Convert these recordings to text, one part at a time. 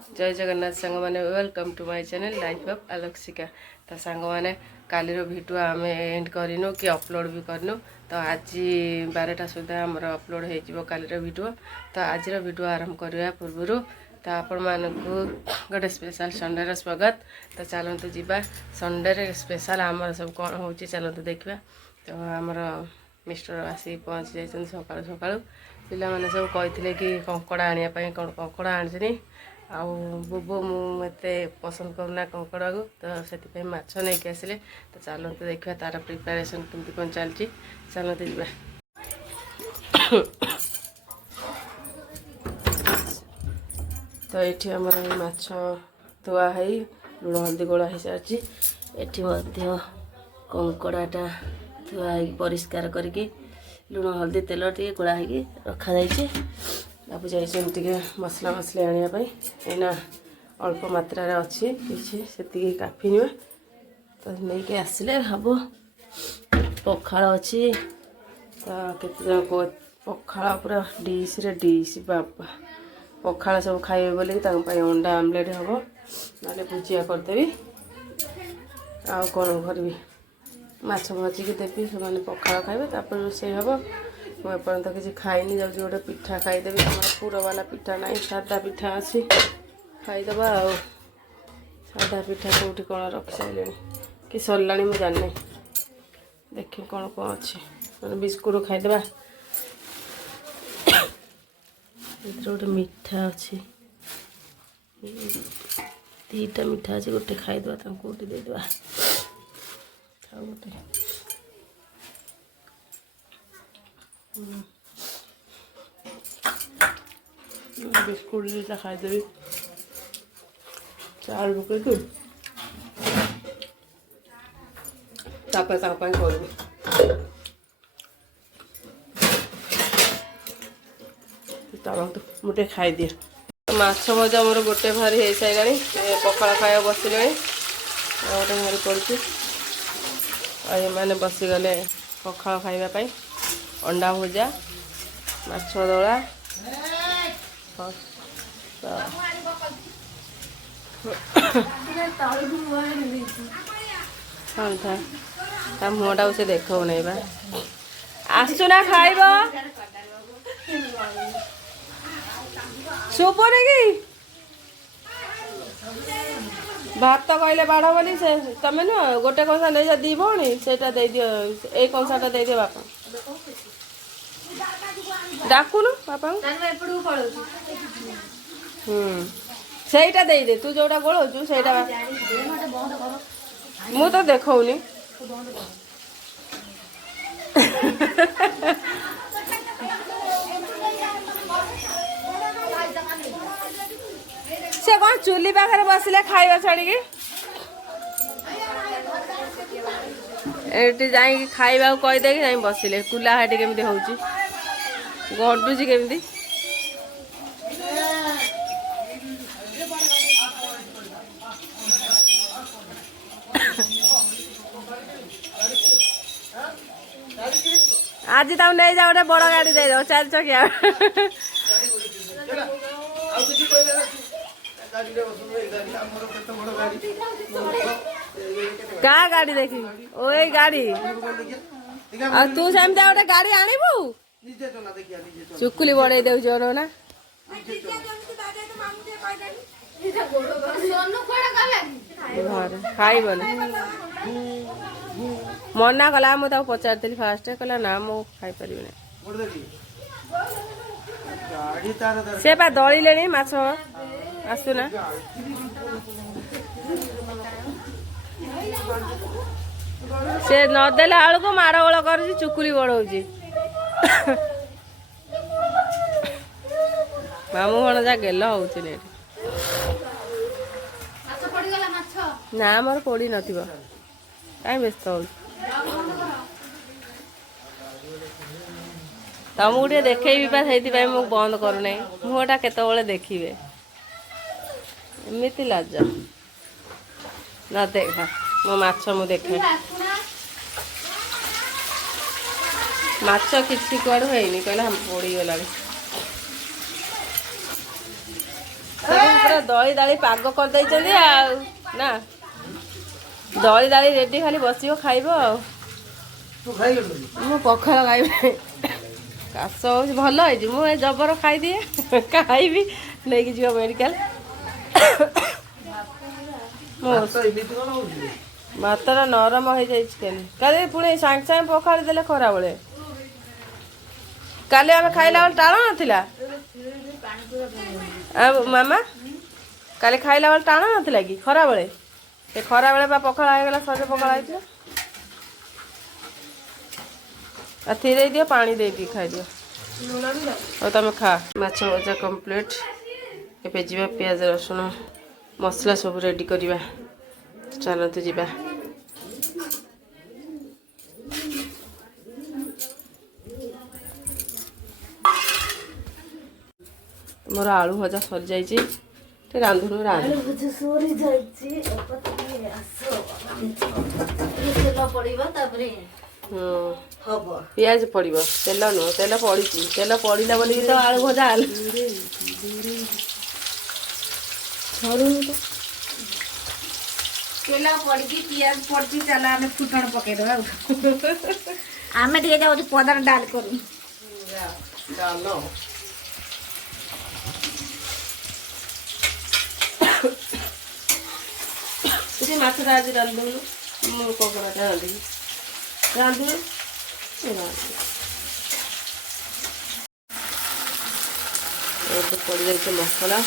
जय जगन्नाथ सांग मैंने welcome to my channel life of आलोकसिका। तो सांग मैंने काली भिडियो आम एंड करनु कि अपलोड भी करनु। तो आज 12टा सुधा आमर अपलोड हो कालीर भिडियो। तो आज भिडियो आरंभ करने पूर्व तो आपण मानकु गोटे स्पेशल संडे स्वागत। तो चलतु जीवा संडे स्पेशल आमर सब कौन हो चलतु देखा। तो आमर मिस्टर आसी पहुँची जाइए सकाळु सकाळु पिला माने सब कहते कि कंकड़ा आने कौन कंकड़ा आनी आउ बुबो मुझे पसंद करूना कंकड़ा को। तो से माछ नहीं आसिले। तो चलते देखा तार प्रिपेरेसन केमती कौन चलती चलते जा। तो ये आमर माछ धुआ है लुण हल्दी गोला हो सारी। ये कंकड़ाटा धुआ परिष्कार करके लुण हल्दी तेल टे गोला हो रखा जाइए। बाबू जाइए मसला मसली आने एना अल्प मात्रा अच्छी किसी से काफी नुहे। तो नहीं आसिले हम पखाड़ अच्छी। तो केते जन पखाड़ पूरा डिश रे डिश बाबा पखाड़ सब खाइबे बोले अंडा आमलेट हम ना भुजिया करदेवी आ कौन करी माछ भाजिकी देवी से पखाड़ खाइबे तापर रोषे हम। मुझे किसी खाइनी जाऊँ गोटे पिठा खाईदेवी। पुर वाला पिठा ना सादा पिठा अच्छी खाईदबा। आ सादा पिठा कौटी कौन रखी सारे कि सरला मुझे जानी देख कौन कौन अच्छे बिस्कुट खाईदबा। गोटे मिठा अच्छी दीटा मिठा अच्छे गोटे खाईदबा गोटे देदेबा गोटे बिस्कुट दुटा खाईदेवी चाल पकईकु कर चलते मुझे खाई दिए। माछ भजा मोर गोटे भारी हो सारे पखाड़ खाया बसिले गोटे भारी पड़ी मैंने बसीगले पखाड़ खावाई अंडा भजा माछ दला था मुँहटा से देखो नहीं बा आसुना खाइब शुभुनि कि भात तो कहले बाढ़ बोली से तमें नुह गोटे कंसा नहीं दी भौणी से दे दियो ए कंसाटा दे दियो बापा डाकुनु बापा सेटा दे दे तू जोटा गोलौचु सेटा मु तो देखौनी से कौन चुली पाखे बसिले खाइबा छाड़ी जाई खाइबा कहीदे कि बसिले कुला हाटी केमती होउची गडुची केमती आज ताऊ नहीं जाओ गोटे बड़ गाड़ी दे दो 4 चकिया का गाड़ी देखी ओ गाड़ी आ तू सेमती गोटे गाड़ी आणबू चुकुली बड़े दे ना खाइबन मना कला मुझे पचारि फास्ट कहला ना मु खाई पारि से बा दलिले माछ आसुना से नदेला आलू को माड़ गोल कर चुकुली बड़ौची मामू भणजा गेल हो ना मोर पड़ी न कहीं व्यस्त हो तुमको टे देखेबी से बंद करूना मुहटा केत देखिए एमती लाज न देखा मो माछ मु देखे माछ किसी कुआड़ है कहला हम पड़ी गला पूरा दली दाली पाग कर ना दली दाली रेडी खाली बसियो खाइब मु पखाल खाइबे काश हो भल हो मुझे जबर खाईदिए खाइबी नहीं जीव मेडिकल भातटा नरम हो जाए पुणी सागे सागे पखाड़ी देले खरा बेले काली आम खाइला बेले टाण नाला मामा काली खाइला बेले टाण नाला कि खरा बेले खरा बेले पखाड़ा होगा सज पखाड़ा होता थीरे दियो पानी दे दी खाई दियो और तुम खा माछ भजा कंप्लीट एबे जीवा प्याज रसुण मसला सब रेडी करवा चलते जीवा मोर आलू भजा सरी जाइए रांधुन रांध पियाज पड़ो तेल नुह तेल पड़ी तेल पड़ा बोलिकी तो आलू भजा तेल पड़ी पियाज पड़ी चल आम फुटण पकईद आम टे जाऊँ पदार डाल करूँ माछटा आज रांधुन मो पकड़ाटा रांधि रांधु पड़ जाए मसला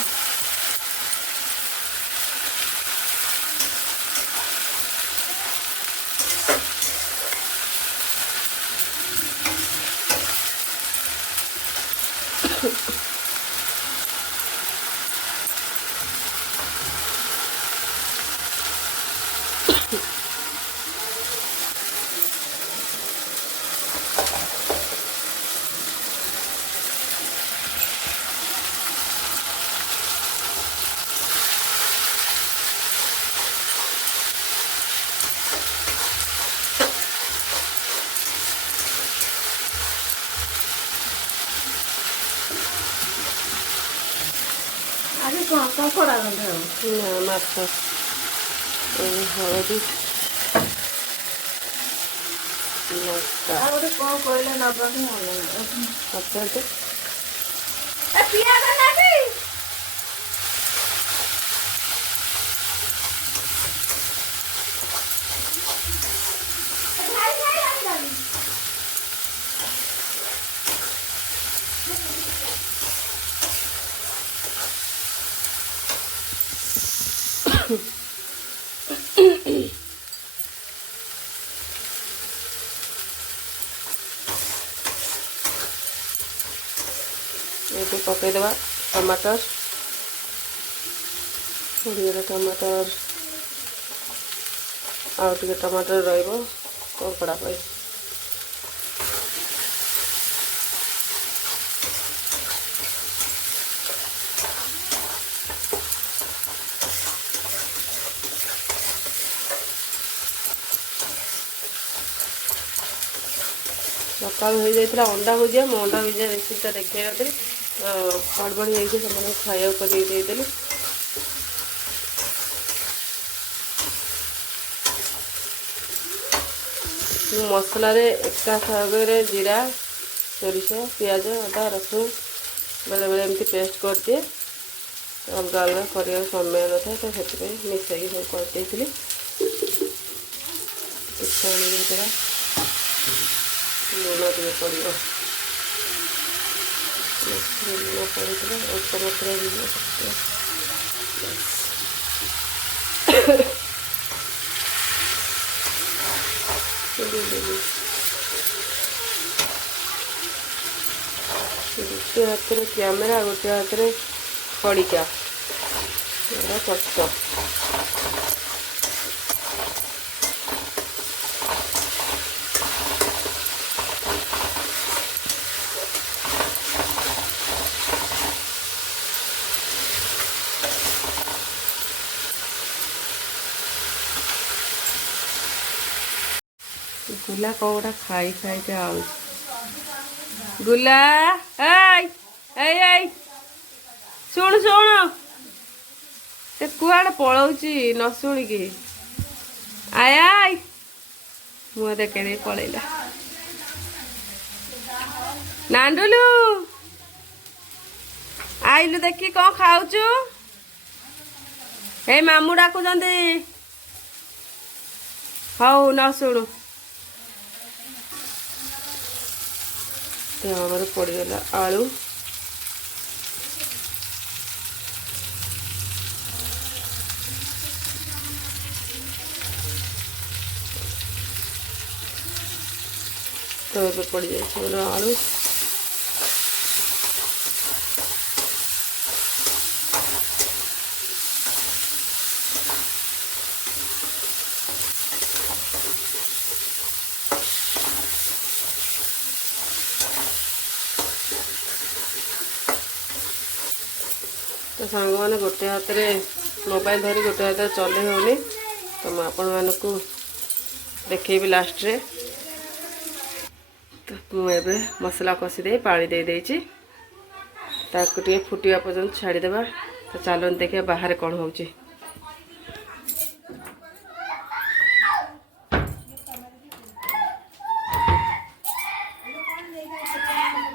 कंकड़ा माछ हलदी गोटे कौन कहले नबाक पचाते ये पकईदे टमाटर टमाटर आउ टमाटर रकड़ा पर सका हो जाता अंडा भुजिया मु अंडा भुजिया रेसिपीटा देखी हड़बड़ी होगी खाया करदेली मसला एका सागे जीरा सोरिष पियाज अदा रसुण बेले बेले एमती पेस्ट कर दिए अलग अलग कर समय न था तो से मिसई सब करदे लुण टे पड़ो लुण पड़े अल्प मात्रा गोटे हाथ में कैमेरा गोटे हाथ में खड़िका कष्ट गुला कौड़ा खाई खाई के आउ गुला ऐ ऐ ऐ सुन सुन से कुआड़े पलाउची न शुणिकी आय आय मुह देखे पलैला नांडुलु आइलु देखी कौन खाऊचु हे मामू डाकुचंदी हौ न शुणु तो हमारे पड़गला आलू तो ये पड़ जाए आलू तो सांग मैंने गोटे हाथ में मोबाइल धरी गोटे हाथ चले होनी तो मैं आपण मानक देखी लास्ट रे तो मुझे मसला कषी दे पानी दे देची ताकू टे फुटिया पर्यंत छाड़ीदेवा तो चलन देखिए बाहर कौन हो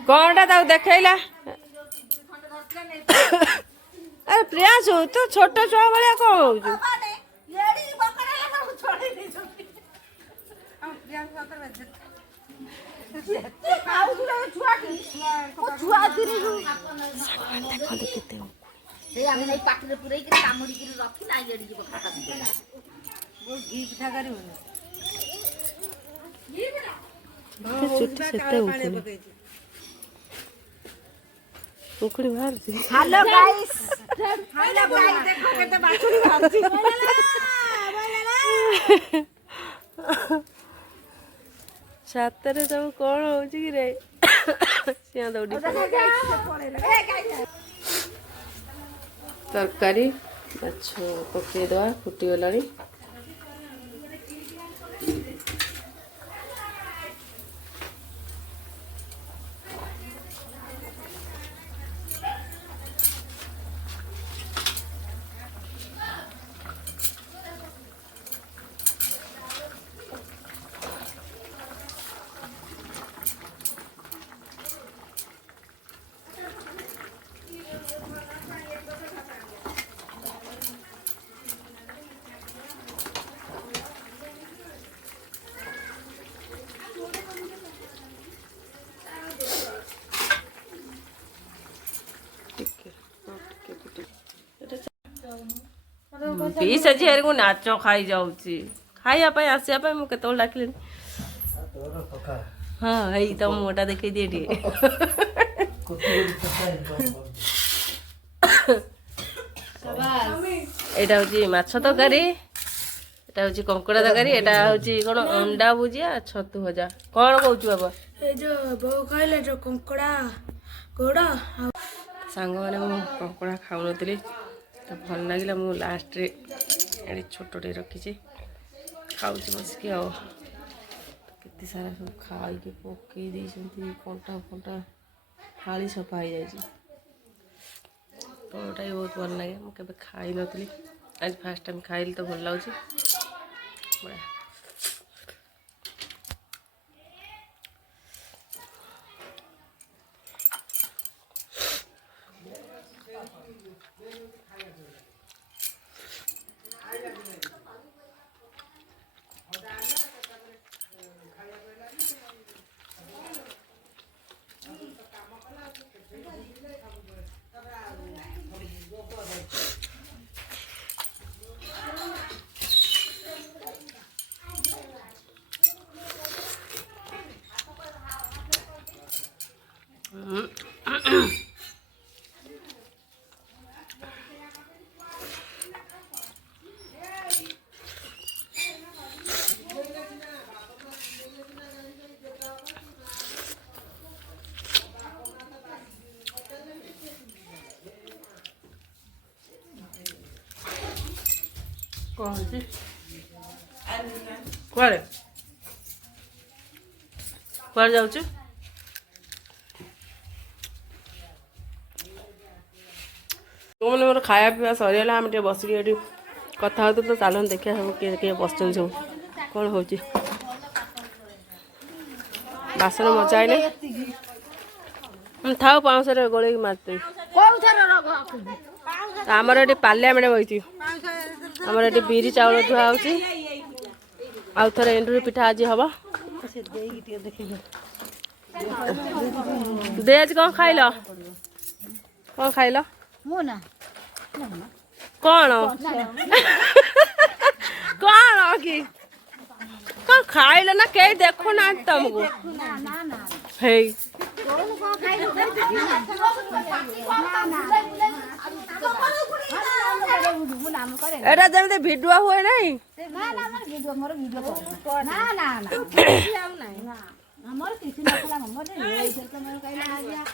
कौनटा देखला अरे प्रियांशु तू छोट छुआ भाया कौन हो उखड़ी बाहर हेलो गाइस हेलो गाइस देखो केते बाछुरी बाहरची छाତରେ सब कौन हो कि रे सिया दौड़ी तरकारी माछ पकईदवा फुटीगला पीस झील को नाच खाई जाऊँगी खाइबा आसपा मुझे डाकिली हाँ यही तो मोटा देखी दिए टे यहाँ हूँ माछ तरकारी एटा हूँ कंकड़ा तरकारी एटा हूँ कौन अंडा भुजिया छतु भजा कौन कौच बाबा कहले जो कंकड़ा गोड़ सांग मैंने मु कंकड़ा खाऊ नी तो भल लगे मु लास्ट रे ये छोटे रखी खाऊँ बसिक केते सारा सब खाई पकई देती कंटा फंटा थाली सफा हो जाए परोटा भी बहुत भल लगे मुझे खाई नी आज फास्ट टाइम खाइल तो भल लगे बड़ा कौन सी कुआड़े कुआड़े जाऊँ तुमने मोर खाया पीवा सरीगला आम टे बसिक ये कथा हो तो चलो देखा सब किए किए बसन सब कौन हो बासन मजा आई था पाँच गोल मारते आमर ये पार्लियामेंट बही आमर ये बिरी चाउल धुआ हो आउ थे एंडुरी पिठा आज हम दे आज कौन खाइल कौन खाइल कौन कौन कि कौन खाइल ना कहीं देखो ना तुमको हे एटा जमी भिडुआ हुए नहीं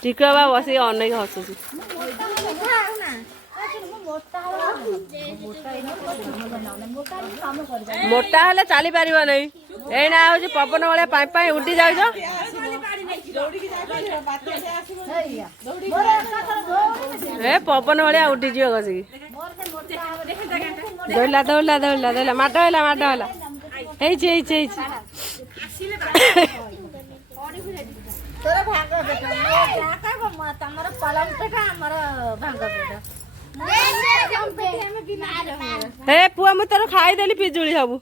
टिका बा बस अनेक हसुची मोटा हेले चली पार नहीं एना हूँ पवन भाया पाई पाई उठी जाऊ ए पवन भाया उठीज बसिक दौड़ा दौड़ा दौड़ा दौड़ा माड है माड है हे पुआ मु तोर खाईदेली पिजुली सब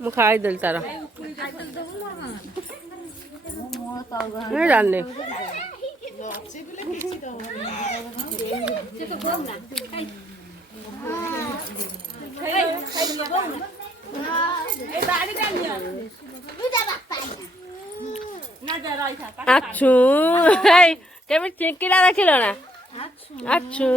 मु खाईदेली तार नहीं जानने अच्छू केमी चिंकिड़ा रखिल ना अच्छू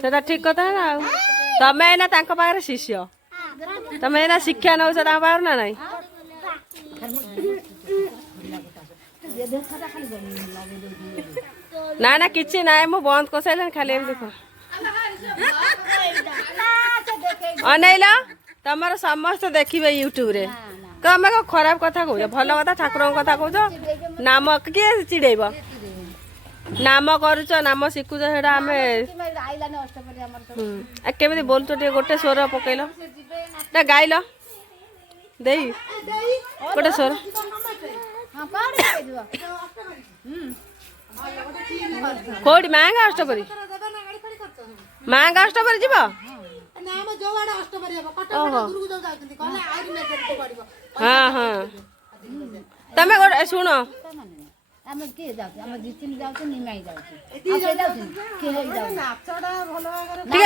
सेटा ठीक कथा ना तमें एना तांको पाखरे शिष्य तमें एना शिक्षा नौ पाखर ना नहीं ना ना किसी ना मु बंद कर सारे खाली देख अनैल तुम समस्त देखिए यूट्यूब रे तुम खराब कथा कह भल कथा ठाकुर कथा कह नाम किए चिड़ेब नाम करुच नाम शिखुच आम केमी बोलुच गोटे स्वर पकईल गाइल दे गोटे स्वर कौटी मांगा अष्टपरी मांगा अष्टपरी जीव हाँ हाँ तमें गोटे शुण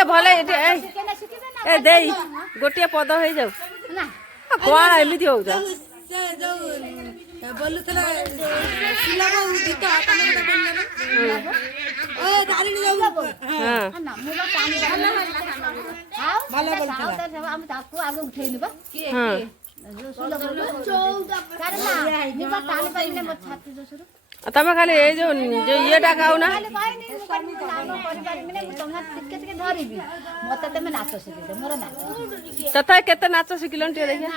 भल दे गोटे पद हो जाऊ कौन एमती हो तमें खाली ये जो ये खाऊ ना तथा केते नाच शिखिल देखिए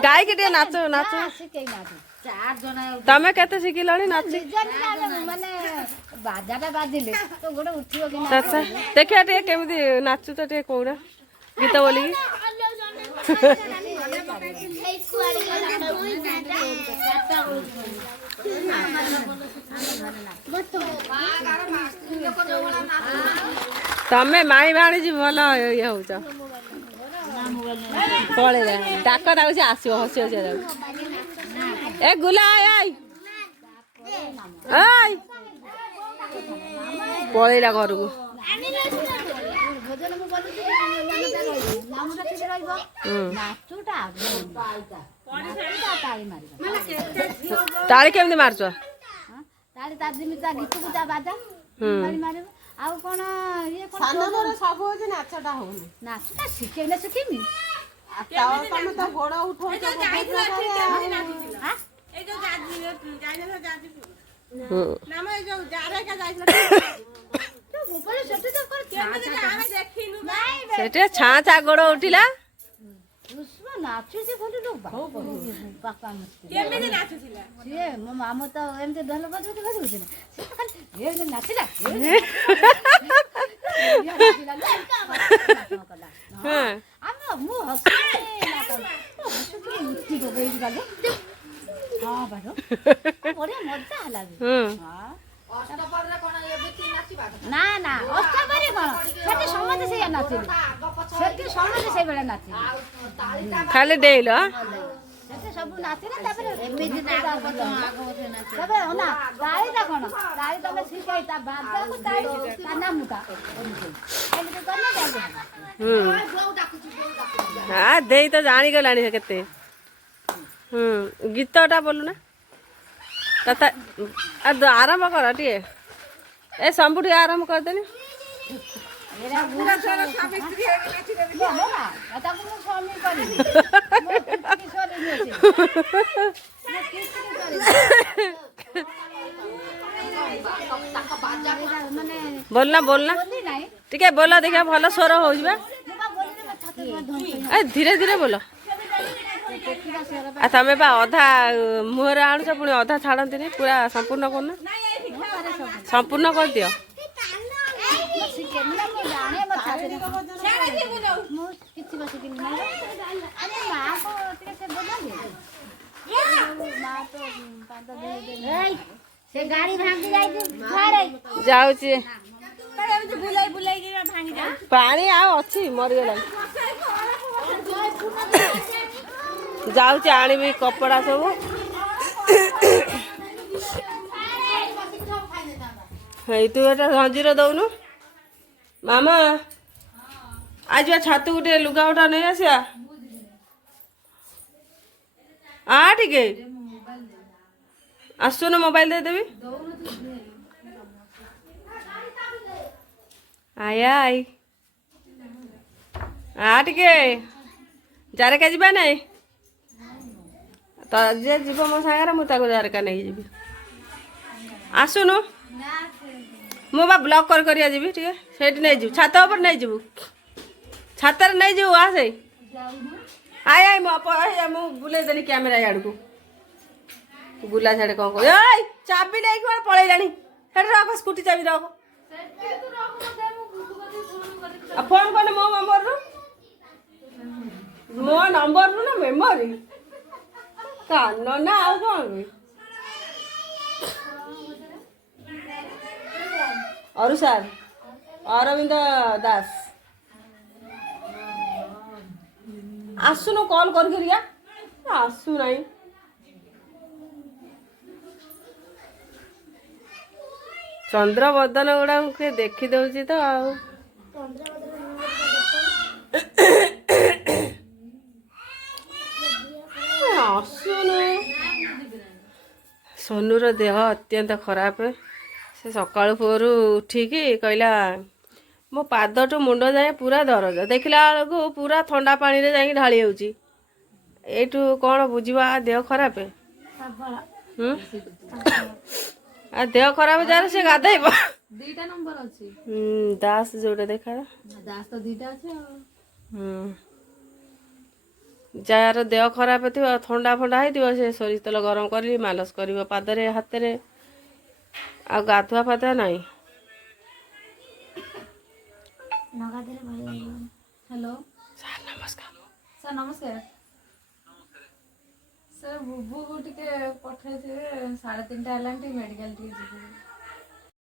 गाय के नाच नाच तमें केते शिखिल नाच देखिए केमी नाचु तो कौना गीत बोलिकी तमें माई भाणी भल ये हो पड़े डाक दाऊँ आसो हसी हसी ए गुला पलैला घर को ଭଜନ ମୁଁ ବୋଲୁଛି ମନଟା ରହିବ ନାମଟା ଟିକେ ରହିବ ନାଚୁଟା ତାଳି ମାରିବ ତାଳି କେମିତି ମାରୁଛ? ତାଳି ତା ଯେମିତି ତା ଗୀତକୁ ତା ବାଜା ତାଳି ମାରିବ ଆଉ କଣ ଇଏ କଣ ସବୁ ହଉଛି ନାଚଟା ହଉନି ନାଚଟା ଶିଖେଇଲେ ଶିଖେଇମି ତମେ ତ ଗୋଡ ଉଠଉଛ ସେଠି ଛାଁ ଛା ଗୋଡ ଉଠିଲା ନାଚୁଛି ସିଏ ମୋ ମାମୁଁ ତ ଏମିତି ଢୋଲ ବଜଉଛି ନା ସେ ତ ଖାଲି ଏମିତି ନାଚିଲା ମୁଁ ବଢିଆ ମଜା ହେଲା ନା ନା ଅଷ୍ଟପହରି କଣ ସେଠି ସମସ୍ତେ ସେଇଆ ନାଚିଲେ ସେଠି ସମସ୍ତେ ସେଇଭଳିଆ ନାଚିଲେ ଖାଲି ଡେଇଲ ସେଠି ସବୁ ନାଚିଲେ ତାପରେ ନା ତାଳିଟା କଣ ତାଳି ତମେ ଶିଖାଇ ତା ବାଜାକୁ ତାଳି ତା ନାମୁକା ଏମିତି କଲେ ଦେଇ ତ ଜାଣିଗଲାଣି କେତେ ଗୀତଟା ବୋଲୁ ନା ତଥା ଆରମ୍ଭ କର ଟିକେ ଏ ସବୁ ଟିକେ ଆରମ୍ଭ କରିଦେନି बोलना बोलना टिके बोल देखा भल स्वर हो धीरे धीरे बोल आ तमें बा अधा मुहर आणुच पुणी अधा छाड़ती पूरा संपूर्ण करना संपूर्ण कर दियो जाऊची पानी आ अच्छी मरीगला जाऊची आनिबी कपड़ा सब तू एटा रंजीर दौनु मामा आज छातु गोटे लुगा उठा नहीं आसिया आ टिके आसुन मोबाइल दे देबी आया आई आ टिके जारेका जीवा नहीं तो जे जीव मो सागर मुझे जारेका नहीं जीवी आसुनु मु बा ब्लॉक कर जीवी ठीक है सेठी नहीं जीव छात ऊपर नहीं जीवु छातर नहीं जीवु आसे आय आय मु बुले देनी कैमेरा याड को बुला छाड़े कौन कह चाबी नहीं कौन पलैलानी रख स्कूटी चाबी रख फोन कने मो नंबर रु ना मेमोरी कान ना आउ कौन अरु सार अरविंद दास आसुनु कॉल कर आसु नहीं चंद्र बदन गुड़ा के देखी दौची तो आसुनु सोनूर देह अत्यंत खराब से सकाळु पोरु उठिकी कहला मो पादटू मुंड जाए पूरा दरज देखला बेलू पूरा ठंडा पानी रे जाई ढाली होउची एठू कौन बुझा देह खराब आ देह खराब जार से गाधेब दीटा नंबर अछि दास जोड़े देखा दास तो दीटा अछि जार देह खराब थी ठंडा फंडा हो से सोरिष तेल गरम कर मालस कर पादरे हाथ में आ गाधुआ फाधुआ नहीं हेलो सर नमस्कार सर नमस्कार सर बुबू को टिके पठाई थे 3:30 हेलान मेडिकल टी